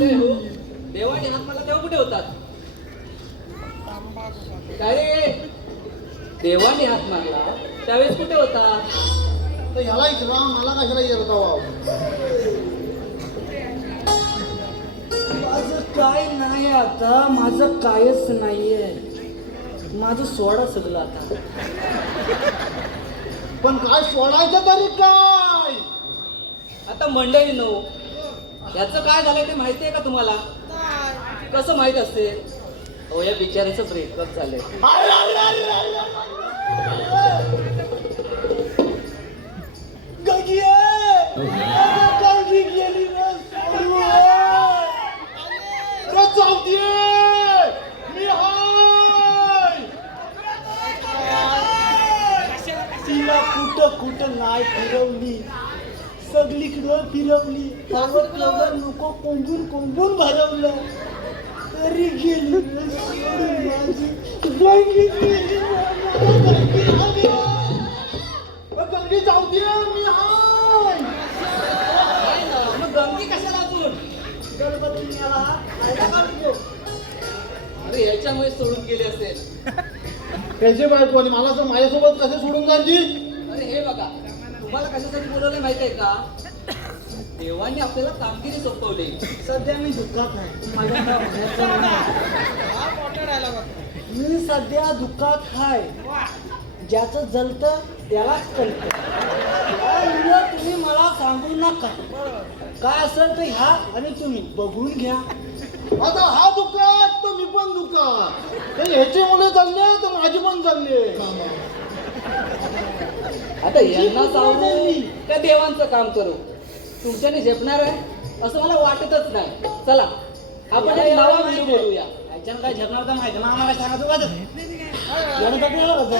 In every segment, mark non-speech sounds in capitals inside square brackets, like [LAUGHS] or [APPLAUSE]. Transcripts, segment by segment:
काय हो? देवाने हात मारला तेव्हा कुठे होतात? काय रे? देवाने हात मारला. त्यावेळेस कुठे होता? तर ह्याला इचरा मला कशाला इचरता माझं काय नाही आता माझं कायच नाहीये. माझं सोडा सगळं आता. पण काय सोडायचं तरी काय? आता मंडळी नऊ याचं काय झालं ते माहिती आहे का तुम्हाला कसं माहीत असते हो या बिचाऱ्याचं ब्रेकअप झालंय अरे, अरे, अरे, अरे, अरे. गगी आहे! अगं, गगी गेली ना सोडून. अरे, जाऊदे! मी हाय! तिला कुठं कुठं नाही फिरवली सगळीकडं फिरवली नको कोंबून कोंबून भरवलं. तरी गेली. गंगी मी हाय! मग गंगी कशाला अजून? गणपती. अरे याच्यामुळे सोडून गेले असेल. त्याची मला तर माझ्यासोबत कसे सोडून जायची अरे हे बघा. तुम्हाला कशासाठी बोलवलं माहिती आहे का? देवाने आपल्याला कामगिरी सोपवली. सध्या मी दुःखात आहे. माझ्या [LAUGHS] नाही. मी सध्या दुःखात आहे ज्याचं जलत त्यालाच कळत. तुम्ही मला सांगू नका. काय असेल तर ह्या आणि तुम्ही बघून घ्या. आता हा दुकान तर मी पण दुकान तर ह्याचे मुले चालले तर माझी पण चालले आता यांना सांगू त्या देवांचं काम करू? तुमच्याने झेपणार आहे? असं मला वाटतच नाही. चला आपण एक नवा व्हिडिओ बोलूया याच्यानं काय झेपणार तर माहिती. ना आम्हाला सांगा तू का गणपती आला होता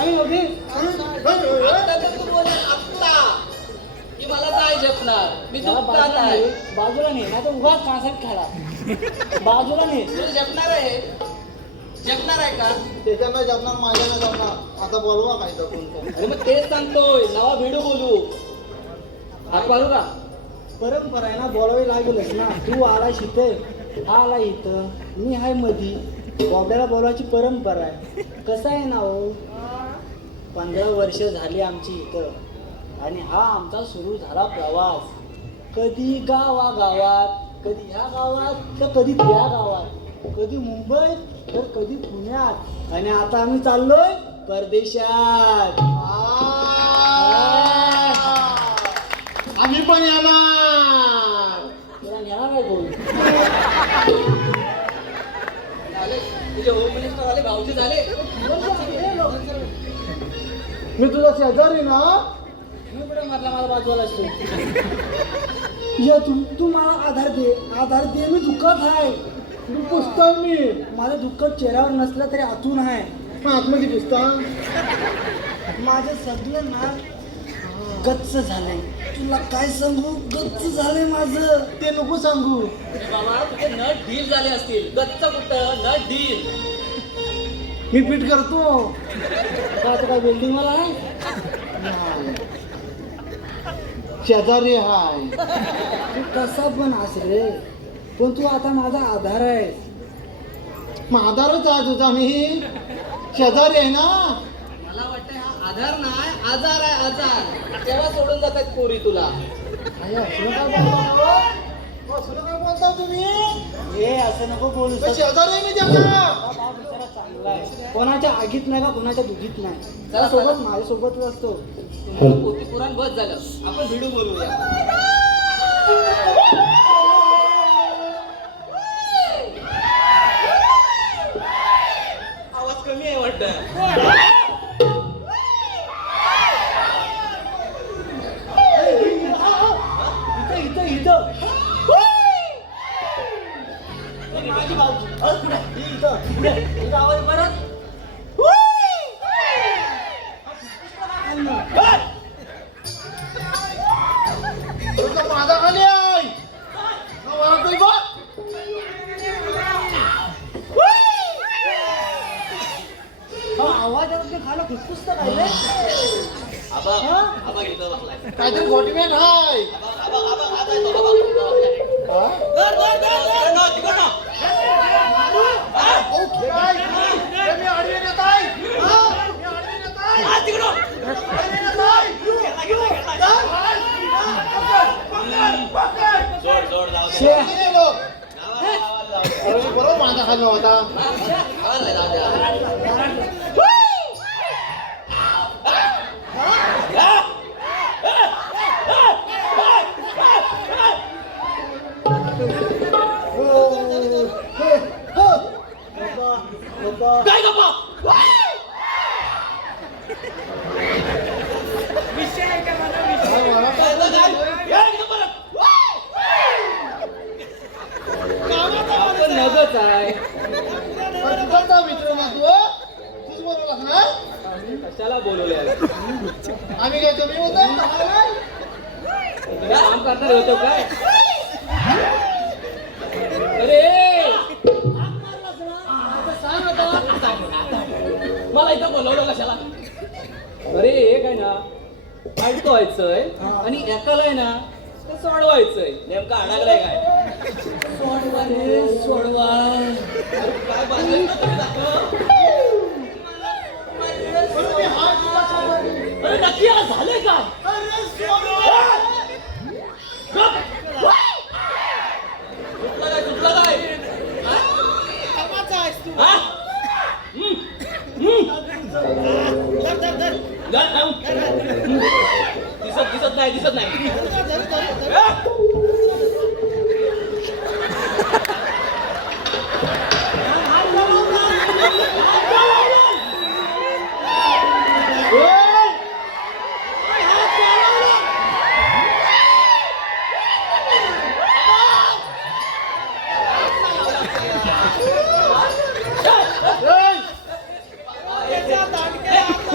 आम्ही होती आता तर तू बोल आत्ता. की मला काय झेपणार. मी दुःखात बाजूला नाही. तर उगाच कासात खेळा. बाजूला ने तुला झेपणार आहे? झेपणार आहे का? त्याच्यानं जमणार माझ्यानं जमणार आता बोलवा काय तर कोणतं अरे मग तेच सांगतोय. नवा व्हिडिओ बोलू. हा करू का? परंपरा आहे ना बोलावी लागेलच ना. तू आला इथं हा आला इथं. मी हाय मधी. बॉब्याला बोलवायची परंपरा आहे. कसं आहे ना हो पंधरा वर्ष झाली आमची इथं. आणि हा आमचा सुरू झाला प्रवास. कधी गावागावात कधी ह्या गावात तर कधी त्या गावात. कधी मुंबईत तर कधी पुण्यात. आणि आता आम्ही चाललोय परदेशात. आम्ही पण येणार. झाले होम मिनिस्टर मी तुझा शेजारी ना? मी कुठे मारला मला बाजूला असतो ये तू तू मला आधार दे. आधार दे मी दुःखात आहे. मी पुसता मी. माझं दुःख चेहऱ्यावर नसलं तरी आतून आहे. मग आतमध्ये पुसता माझं सगळं ना गच्च झालंय. तुला काय सांगू? गच्च झालंय माझं. ते नको सांगू. अरे बाबा तुझे नट ढील झाले असतील. गच्च कुठं? नट ढील. मी पीठ करतो. काय आता काय बिल्डिंग मला आहे? नाही. शेजारी हाय. तू कसा पण आस रे. पण तू आता माझा आधार आहे मग आधारच आहे तुझा. मी शेजारी आहे ना? आधार नाही आजार आहे आजार. तेव्हा सोडून जातात पोरी तुला? काय बोलता? हो? बोलता तुम्ही? हे असं नको बोलू. मग शेजारी आहे मी त्याचा. हा भाव बिचारा चांगला आहे कोणाच्या आगीत नाही का कोणाच्या दुगीत नाही? त्याला सोबत माझ्यासोबतच असतो. तुम्हाला पोती पुराण बस झालं. आपण व्हिडिओ बोलूया आवाज कमी आहे वाटतं. কাজের ঘটিবেন হয় जोर जोर लाव बरोबर माझा खाल्ला होता नगच आहे. कुठचा मित्र ना तू? तूच बोलवलास ना? कशाला बोलवले? आम्ही काय कमी होतो तुम्ही काम करणार होतो काय? अरे! मला इथं बोलवलं कशाला? अरे हे काय ना? ऐकवायचंय आणि एकाला आहे ना ते सोडवायचंय. नेमकं अडकलाय काय? सोडवा रे सोडवा. नक्की याला झालंय काय सुटलं काय सुटलं काय हा? हम्म. हम्म. धर, थांब. दिसत दिसत नाही दिसत नाही हा?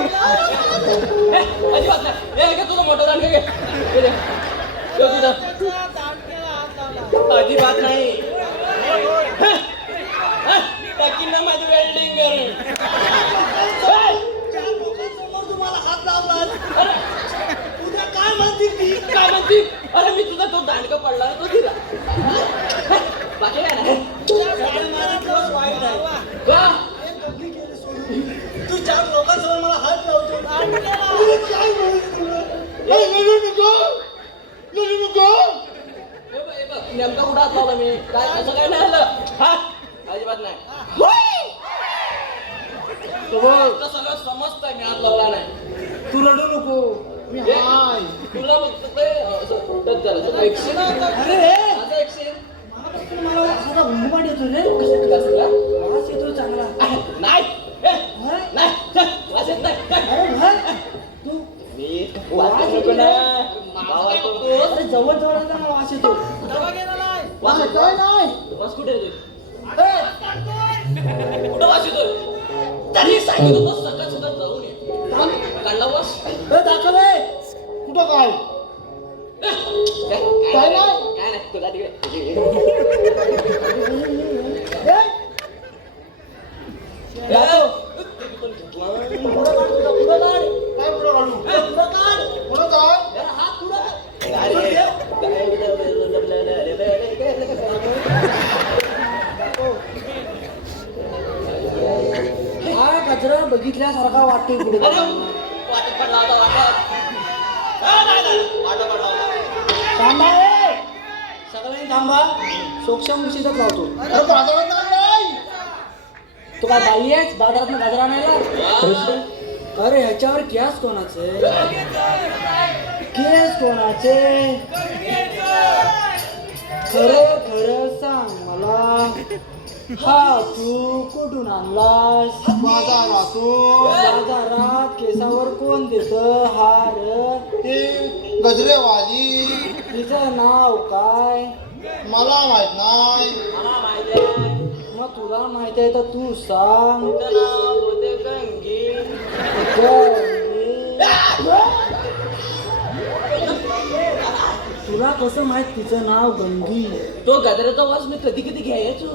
ए, अजिबात नाही हे घे तुझं मोठं दांडकं घे हे घे. ठेव तुझं. अजिबात नाही हा, हा, टाकीन ना माझी वेल्डिंग करून तुम्हाला हात लावला अरे उद्या काय म्हणतील ती काय म्हणती अरे मी तुझा तो दांडका पडला ना तो दिला हा, बाकी काय नाही वाईट आहे का तू चार लोकांसमोर मला हात लावतो काय बोलतो तुला? ए, लढू नको लढू नको हे बघ, हे बघ, नेमका कुठं मी काय असं काय नाही हा अजिबात नाही तो तुला सगळं समजतंय मी लावला नाही तू रडू नको मी हे, हाय तुला फक्त ते असं झालं अरे हे, माझं ऍक्शन मला येतो रे कसला वास येतो चांगला नाही हे, नाही वास येत नाही अरे वास येत ना. अरे जवळ जवळ आला मला वास येतो वास येतो? काय नाही वास कुठे येतोय कुठं वास येतोय तरी सांगितलं होतं सकाळ सुद्धा जाऊन ये काढला वास ए, दाखव रे कुठं काय काय काय नाही नाही? काय नाही तुला तिकडे [LAUGHS] पडला होता थांबा ए. सगळ्यांनी थांबा. सोक्षम उशीतच लावतो. अरे बाजारात नाही तू काय बाई आहेस? बाजारात गाजरा आणायला अरे ह्याच्यावर केस कोणाचे? केस कोणाचे? खरं खरं सांग मला. हा तू कुठून आणलास? बाजारातून बाजारात केसावर कोण देत हार? ती गजरेवाली. तिचं नाव काय? मला माहीत नाही. मला माहिती आहे. मग तुला माहिती आहे तर तू सांग. होते गंगी तुला कसं माहीत तिचं नाव गंगी तो गजराचा वास मी कधी कधी घ्यायचो.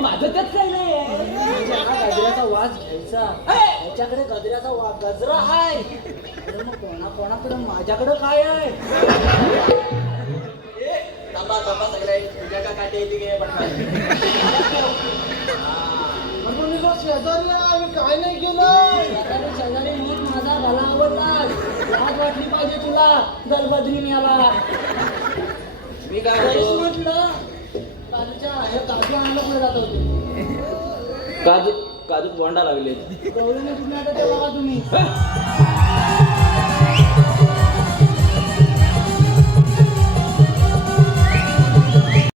माझं त्यात काय नाही गजऱ्याचा वास घ्यायचा ह्याच्याकडे गजऱ्याचा वा गजरा आहे. मग कोणा कोणाकडे माझ्याकडे काय आहे? थांबा थांबा सगळे. तुझ्या का काटे येते अरे पण शेजारी आहे मी काय नाही केलं शेजारी शेजारी म्हणून माझा भला आवडला लाज वाटली पाहिजे तुला दलबद्री मिळाला मी काय म्हणतो? म्हटलं. काजूच्या हे काजू आणायला पुढे जात होते. काजू काजू बोंडा लागले. गवळीने कुठे आता तेव्हा का तुम्ही? [LAUGHS]